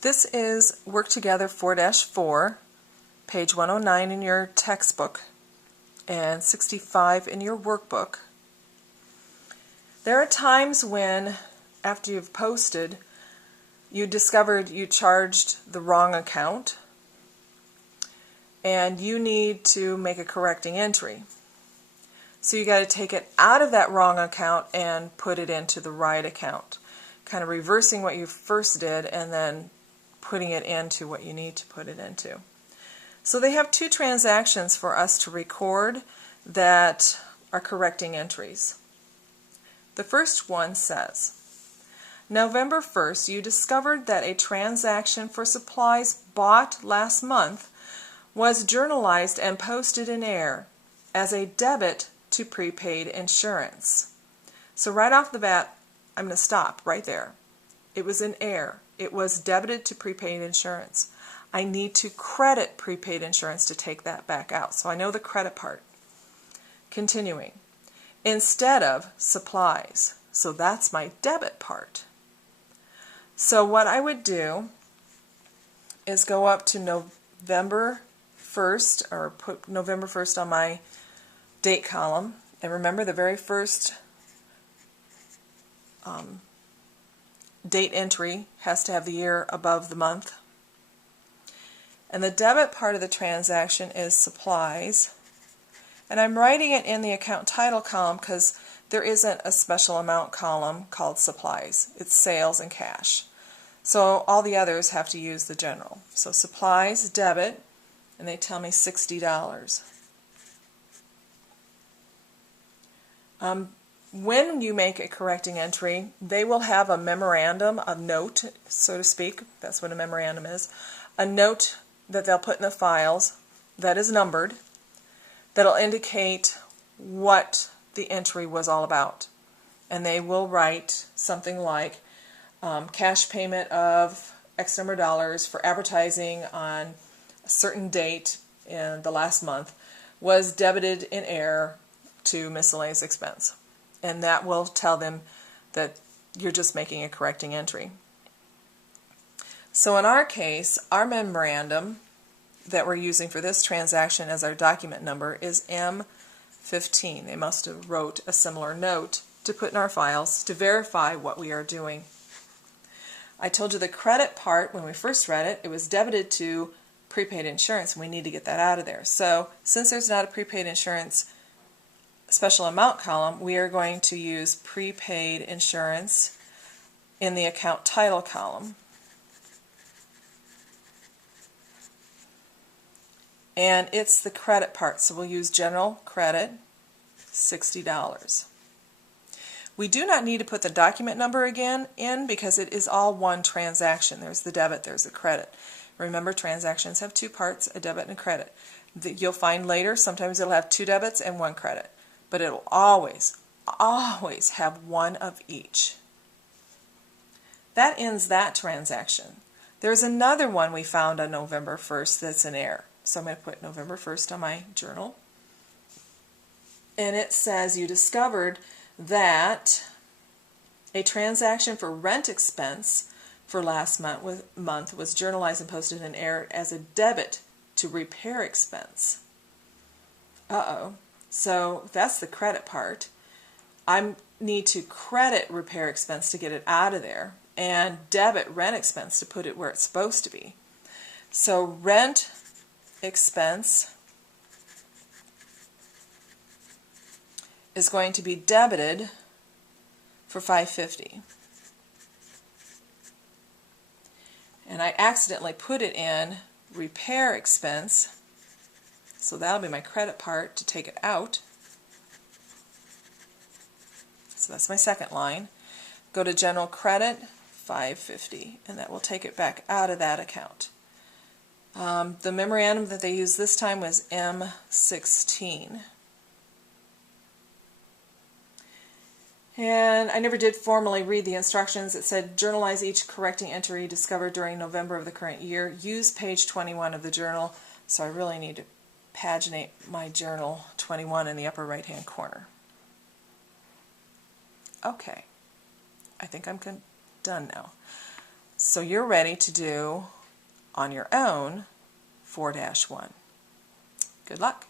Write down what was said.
This is Work Together 4-4, page 109 in your textbook and 65 in your workbook. There are times when, after you've posted, you discovered you charged the wrong account and you need to make a correcting entry. So you got to take it out of that wrong account and put it into the right account, kind of reversing what you first did and then putting it into what you need to put it into. So they have two transactions for us to record that are correcting entries. The first one says, November 1st, you discovered that a transaction for supplies bought last month was journalized and posted in error as a debit to prepaid insurance. So right off the bat, I'm going to stop right there. It was in error. It was debited to prepaid insurance. I need to credit prepaid insurance to take that back out. So I know the credit part. Continuing. Instead of supplies. So that's my debit part. So what I would do is go up to November 1st, or put November 1st on my date column. And remember, the very first date entry has to have the year above the month. And the debit part of the transaction is supplies. And I'm writing it in the account title column because there isn't a special amount column called supplies. It's sales and cash. So all the others have to use the general. So supplies, debit, and they tell me $60. When you make a correcting entry, they will have a memorandum, a note, so to speak. That's what a memorandum is. A note that they'll put in the files that is numbered, that'll indicate what the entry was all about. And they will write something like cash payment of X number of dollars for advertising on a certain date in the last month was debited in error to miscellaneous expense. And that will tell them that you're just making a correcting entry. So in our case, our memorandum that we're using for this transaction as our document number is M15. They must have wrote a similar note to put in our files to verify what we are doing. I told you the credit part, when we first read it, it was debited to prepaid insurance, and we need to get that out of there. So since there's not a prepaid insurance special amount column, we are going to use prepaid insurance in the account title column. And it's the credit part, so we'll use general credit, $60. We do not need to put the document number again in because it is all one transaction. There's the debit, there's the credit. Remember, transactions have two parts, a debit and a credit. You'll find later sometimes it'll have two debits and one credit. But it'll always, always have one of each. That ends that transaction. There's another one we found on November 1st that's in error. So I'm going to put November 1st on my journal. And it says you discovered that a transaction for rent expense for last month was journalized and posted in error as a debit to repair expense. Uh-oh. So that's the credit part. I need to credit repair expense to get it out of there and debit rent expense to put it where it's supposed to be. So rent expense is going to be debited for $550. And I accidentally put it in repair expense. So that'll be my credit part to take it out. So that's my second line. Go to general credit, $550, and that will take it back out of that account. The memorandum that they used this time was M16. And I never did formally read the instructions. It said journalize each correcting entry discovered during November of the current year. Use page 21 of the journal. So I really need to paginate my journal 21 in the upper right hand corner. Okay, I think I'm done now. So you're ready to do on your own 4-1. Good luck.